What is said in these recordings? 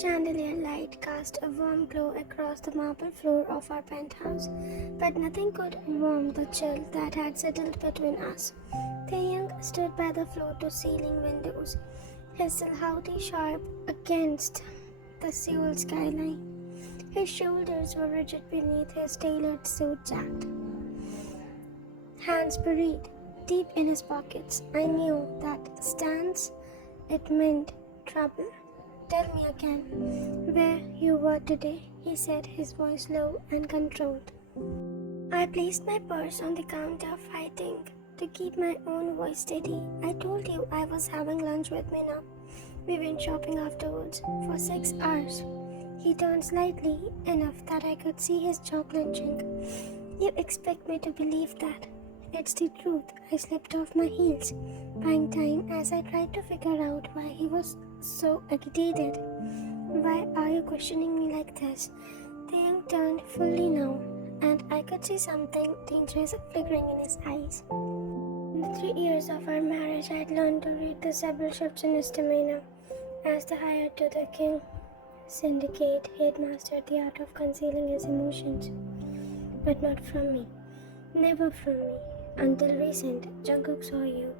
Chandelier light cast a warm glow across the marble floor of our penthouse, but nothing could warm the chill that had settled between us. Taeyang stood by the floor-to-ceiling windows, his silhouette sharp against the Seoul skyline. His shoulders were rigid beneath his tailored suit jacket, hands buried deep in his pockets. I knew that stance, it meant trouble. Tell me again where you were today, he said, his voice low and controlled. I placed my purse on the counter, fighting to keep my own voice steady. I told you I was having lunch with Mina. We went shopping afterwards for 6 hours. He turned slightly enough that I could see his jaw clenching. You expect me to believe that? It's the truth. I slipped off my heels, buying time as I tried to figure out why he was so agitated. Why are you questioning me like this? The young turned fully now, and I could see something dangerous flickering in his eyes. In the 3 years of our marriage, I had learned to read the several shifts in his demeanor. As the heir to the king syndicate, he had mastered the art of concealing his emotions. But not from me. Never from me. Until recent, Jungkook saw you.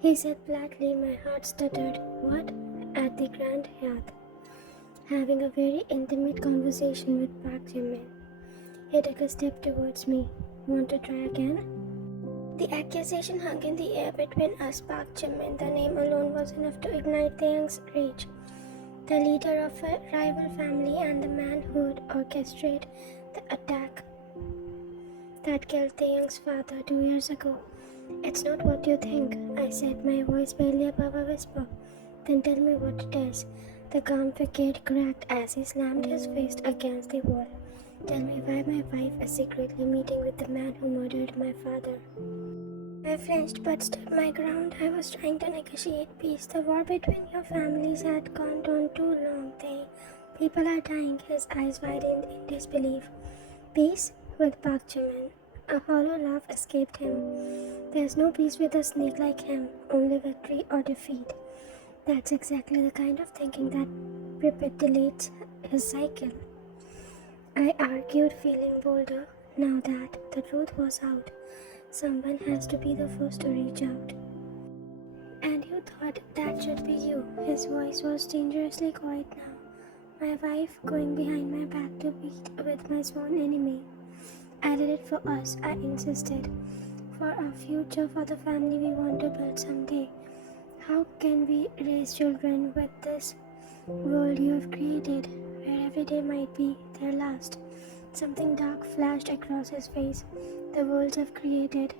He said flatly. My heart stuttered. What? At the Grand Hyatt. Having a very intimate conversation with Park Jimin. He took a step towards me. Want to try again? The accusation hung in the air between us, Park Jimin. The name alone was enough to ignite Taeyang's rage. The leader of a rival family and the man who would orchestrate the attack that killed Taeyang's father 2 years ago. It's not what you think, I said, my voice barely above a whisper. Then tell me what it is. The calm facade cracked as he slammed his fist against the wall. Tell me why my wife is secretly meeting with the man who murdered my father. I flinched but stood my ground. I was trying to negotiate peace. The war between your families had gone on too long. People are dying. His eyes widened in disbelief. Peace? With Park Jimin. A hollow laugh escaped him. There's no peace with a snake like him, only victory or defeat. That's exactly the kind of thinking that perpetuates his cycle. I argued, feeling bolder now that the truth was out. Someone has to be the first to reach out. And you thought that should be you. His voice was dangerously quiet now. My wife going behind my back to beat with my sworn enemy. I did it for us, I insisted. For our future, for the family we want to build someday. How can we raise children with this world you have created, where every day might be their last? Something dark flashed across his face. The worlds I've created.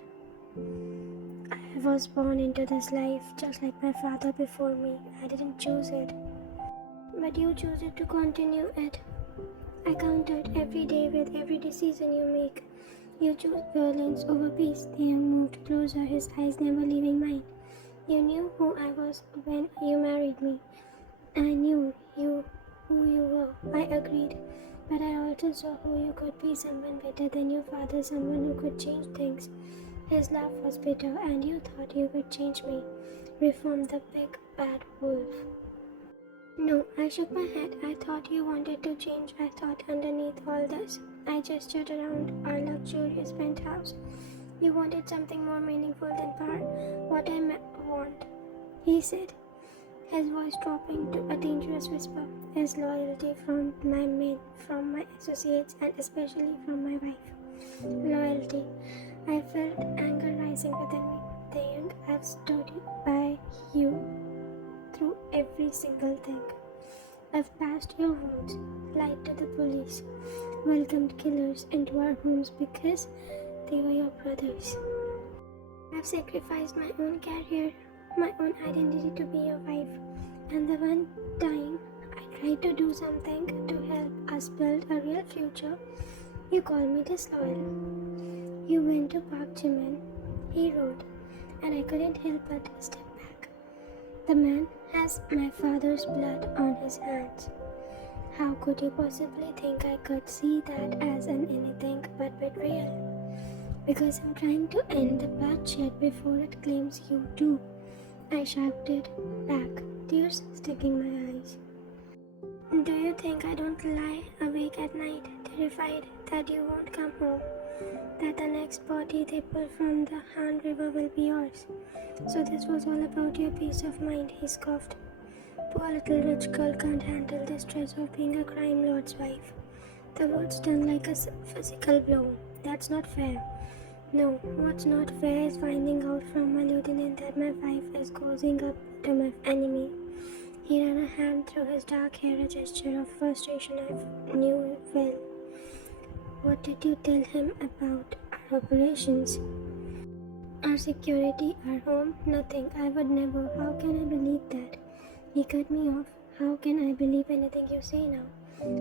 I was born into this life, just like my father before me. I didn't choose it. But you chose it to continue it. I countered every day with every decision you make. You chose violence over peace. The young moved closer, his eyes never leaving mine. You knew who I was when you married me. I knew who you were. I agreed. But I also saw who you could be, someone better than your father, someone who could change things. His laugh was bitter, and you thought you could change me. Reform the big bad wolf. No, I shook my head. I thought you wanted to change. I thought underneath all this. I gestured around our luxurious penthouse. You wanted something more meaningful than power. What I want, he said, his voice dropping to a dangerous whisper, is loyalty from my men, from my associates, and especially from my wife. Loyalty. I felt anger rising within me. Think I've stood by you through every single thing. I've passed your homes, lied to the police, welcomed killers into our homes because they were your brothers. I've sacrificed my own career, my own identity to be your wife, and the one time I tried to do something to help us build a real future, you call me disloyal. You went to Park Jimin, he wrote, and I couldn't help but step back. The man has my father's blood on his hands. How could you possibly think I could see that as an anything but betrayal? Because I'm trying to end the bloodshed before it claims you do. I shouted back, tears sticking my eyes. you think I don't lie awake at night, terrified that you won't come home? That the next body they pull from the Han River will be yours. So this was all about your peace of mind, he scoffed. Poor little rich girl can't handle the stress of being a crime lord's wife. The words stung like a physical blow. That's not fair. No, what's not fair is finding out from my lieutenant that my wife is causing up to my enemy. He ran a hand through his dark hair, a gesture of frustration I knew well. What did you tell him about our operations? Our security, our home? Nothing. I would never. How can I believe that? He cut me off. How can I believe anything you say now?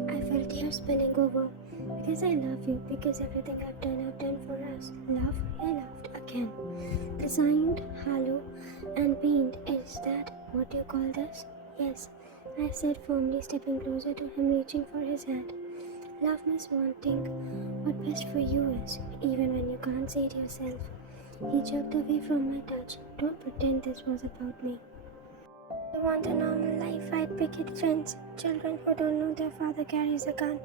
I felt tears spilling over. Because I love you. Because everything I've done for us. Love? He laughed again. Resigned, hollow, and pained. Is that what you call this? Yes, I said firmly, stepping closer to him, reaching for his hand. Love means wanting what best for you is, even when you can't say it yourself. He jerked away from my touch. Don't pretend this was about me. I want a normal life. I'd picket fence. Children who don't know their father carries a gun.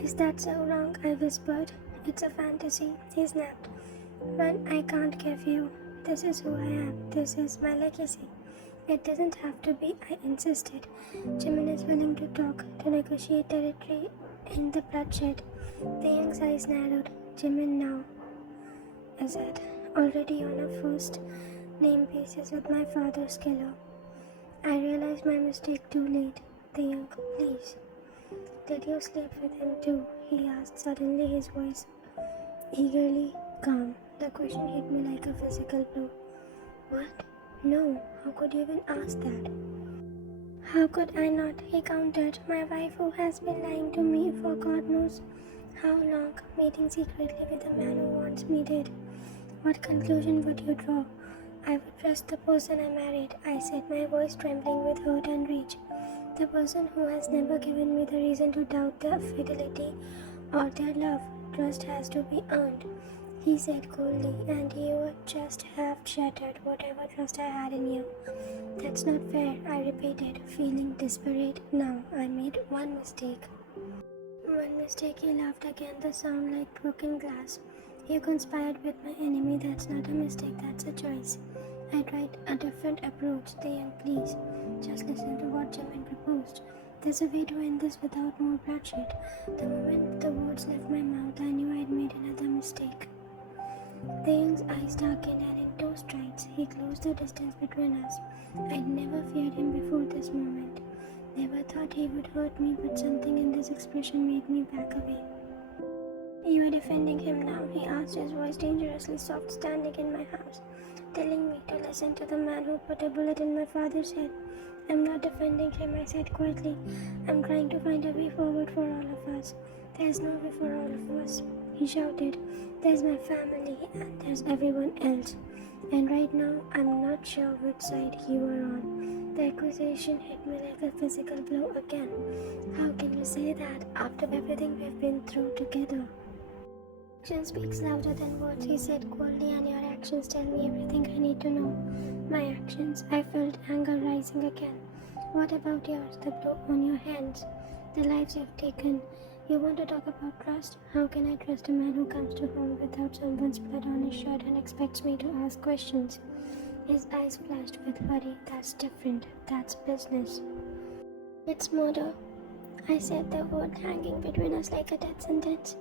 Is that so wrong? I whispered. It's a fantasy. He snapped. One I can't give you. This is who I am. This is my legacy. It doesn't have to be, I insisted. Jimin is willing to talk, to negotiate territory in the bloodshed. The young's eyes narrowed. Jimin now, I said, already on a first name basis with my father's killer. I realized my mistake too late. The young, please. Did you sleep with him too? He asked, suddenly his voice eagerly calm. The question hit me like a physical blow. What? No, how could you even ask that? How could I not? He countered. My wife who has been lying to me for God knows how long, meeting secretly with a man who wants me dead. What conclusion would you draw? I would trust the person I married, I said, my voice trembling with hurt and rage. The person who has never given me the reason to doubt their fidelity or their love. Trust has to be earned, he said coldly, and you would just have shattered whatever trust I had in you. That's not fair, I repeated, feeling desperate. Now, I made one mistake. One mistake, he laughed again, the sound like broken glass. You conspired with my enemy, that's not a mistake, that's a choice. I tried a different approach. The young, please, just listen to what Jimin proposed. There's a way to end this without more bloodshed. The moment the words left my mouth, I knew I'd made another mistake. The young's eyes darkened, and in two strides, he closed the distance between us. I'd never feared him before this moment. Never thought he would hurt me, but something in this expression made me back away. You are defending him now, he asked, his voice dangerously soft, standing in my house, telling me to listen to the man who put a bullet in my father's head. I'm not defending him, I said quietly. I'm trying to find a way forward for all of us. There's no way for all of us, he shouted. There's my family and there's everyone else. And right now, I'm not sure which side you are on. The accusation hit me like a physical blow again. How can you say that after everything we've been through together? Action speaks louder than words, he said coldly, and your actions tell me everything I need to know. My actions. I felt anger rising again. What about yours? The blow on your hands. The lives you've taken. You want to talk about trust? How can I trust a man who comes to home without someone's blood on his shirt and expects me to ask questions? His eyes flashed with worry. That's different. That's business. It's murder. I said, the word hanging between us like a death sentence.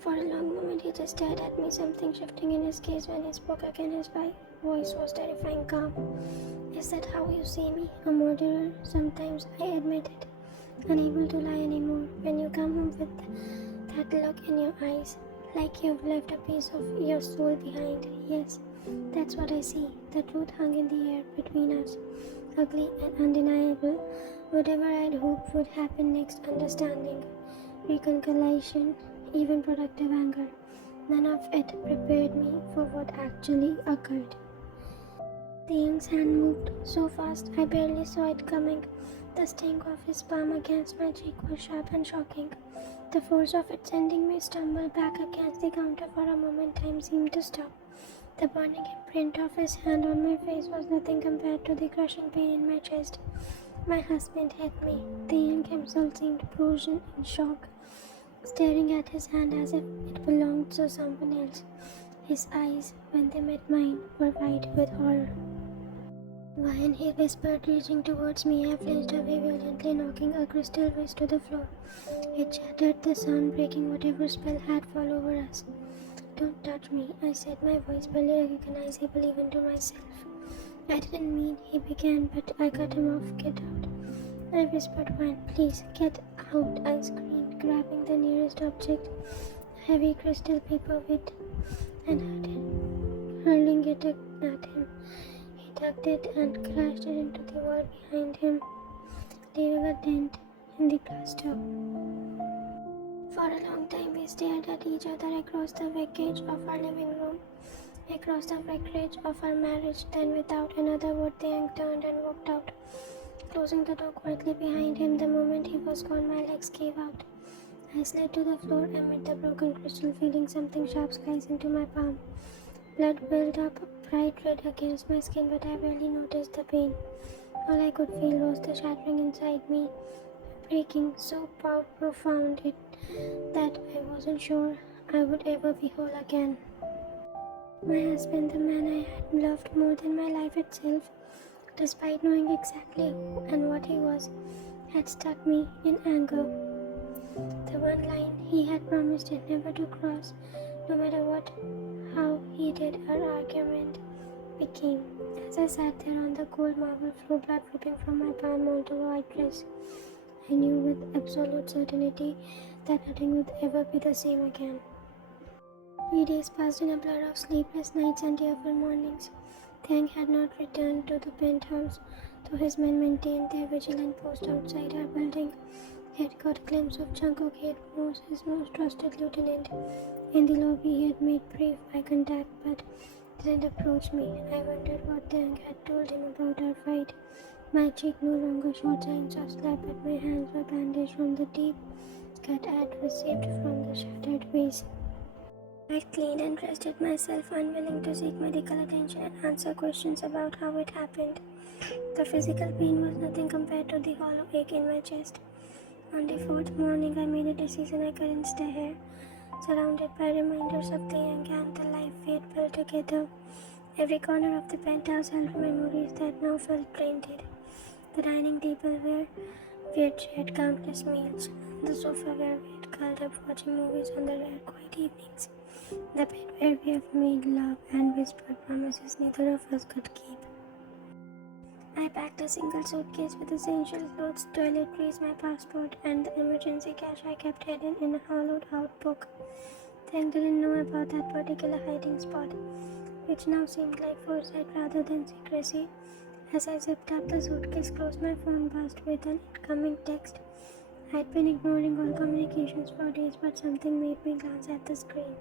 For a long moment he just stared at me, something shifting in his gaze. When he spoke again, his voice was terrifying calm. Is that how you see me? A murderer? Sometimes, I admitted. Unable to lie anymore. When you come home with that look in your eyes, like you've left a piece of your soul behind. Yes, that's what I see. The truth hung in the air between us, ugly and undeniable. Whatever I'd hoped would happen next, understanding, reconciliation, even productive anger, none of it prepared me for what actually occurred. The young's hand moved so fast I barely saw it coming. The sting of his palm against my cheek was sharp and shocking. The force of it sending me stumble back against the counter. For a moment time seemed to stop. The burning imprint of his hand on my face was nothing compared to the crushing pain in my chest. My husband hit me. The young himself seemed frozen in shock, staring at his hand as if it belonged to someone else. His eyes, when they met mine, were wide with horror. When he whispered, reaching towards me, I flinched away violently, knocking a crystal vase to the floor. It shattered, the sound breaking whatever spell had fall over us. "Don't touch me," I said, my voice barely recognizable even to myself. "I didn't mean," he began, but I cut him off. "Get out," I whispered. "One, please, get out," I screamed, grabbing the nearest object, a heavy crystal paperweight, and hurling it at him. He tugged it and crashed it into the wall behind him, leaving a dent in the glass door. For a long time we stared at each other across the wreckage of our living room, across the wreckage of our marriage. Then without another word the young turned and walked out, closing the door quietly behind him. The moment he was gone, my legs gave out. I slid to the floor amid the broken crystal, feeling something sharp slice into my palm. Blood built up bright red against my skin, but I barely noticed the pain. All I could feel was the shattering inside me, breaking so profound that I wasn't sure I would ever be whole again. My husband, the man I had loved more than my life itself, despite knowing exactly who and what he was, had struck me in anger. The one line he had promised him never to cross, no matter what, how heated our argument became. As I sat there on the cold marble floor, blood dripping from my palm onto a white dress, I knew with absolute certainty that nothing would ever be the same again. 3 days passed in a blur of sleepless nights and tearful mornings. Thang had not returned to the penthouse, though his men maintained their vigilant post outside our building. He had caught a glimpse of Jungkook, his most trusted lieutenant. In the lobby, he had made brief eye contact, but didn't approach me. I wondered what Thang had told him about our fight. My cheek no longer showed signs of slap, but my hands were bandaged from the deep cut I had received from the shattered vase. I cleaned and rested myself, unwilling to seek medical attention and answer questions about how it happened. The physical pain was nothing compared to the hollow ache in my chest. On the fourth morning, I made a decision I couldn't stay here, surrounded by reminders of the young and the life we had built together. Every corner of the penthouse held memories that now felt tainted. The dining table where we had shared countless meals, the sofa where we had curled up watching movies on the rare quiet evenings, the bed where we have made love and whispered promises neither of us could keep. I packed a single suitcase with essential clothes, toiletries, my passport, and the emergency cash I kept hidden in a hollowed-out book. Thang didn't know about that particular hiding spot, which now seemed like foresight rather than secrecy. As I zipped up the suitcase closed, my phone buzzed with an incoming text. I'd been ignoring all communications for days, but something made me glance at the screen.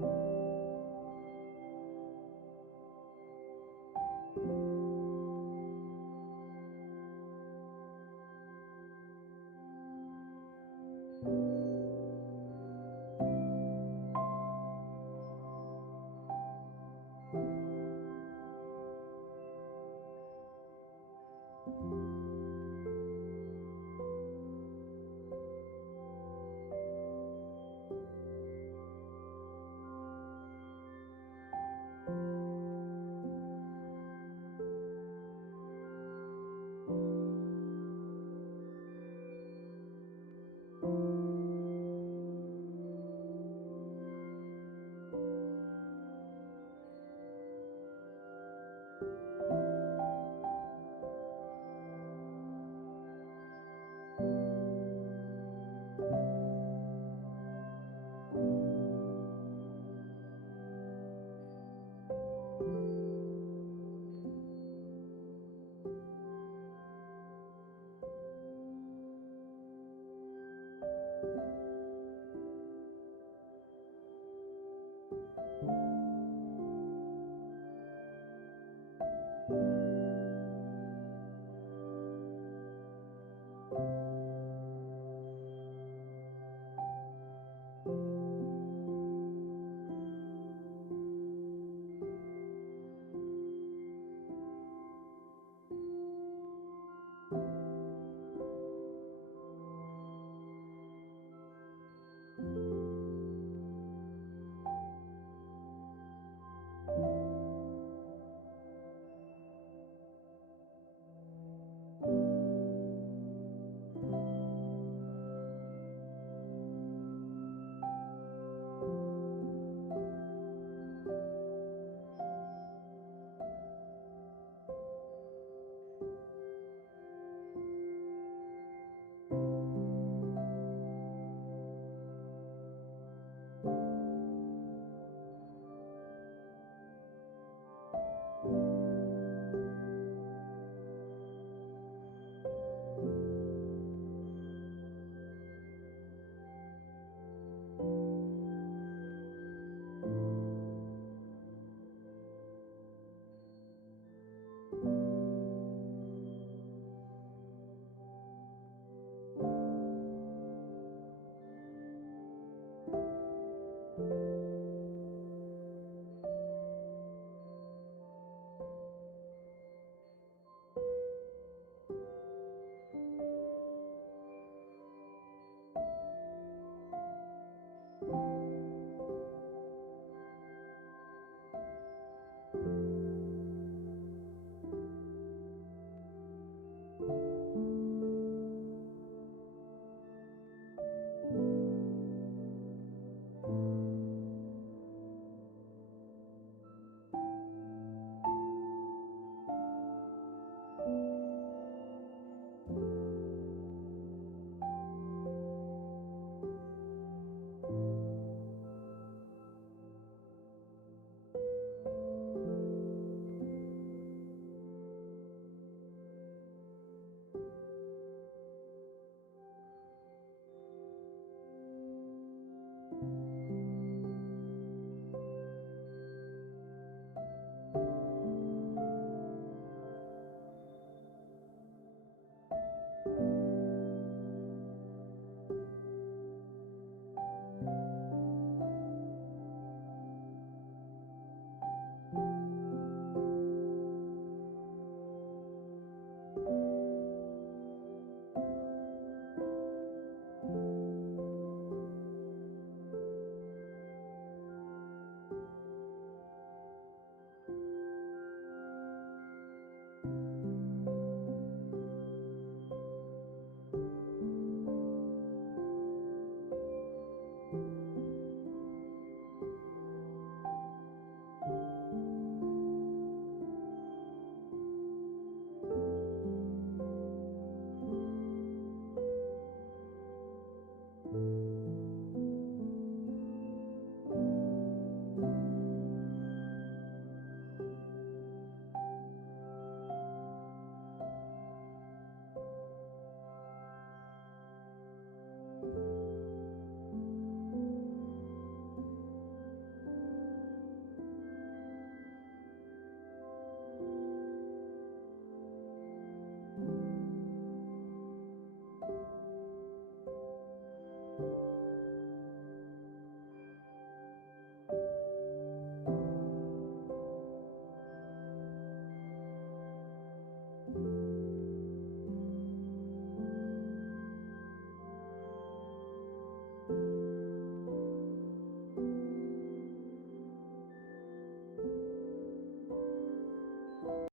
you.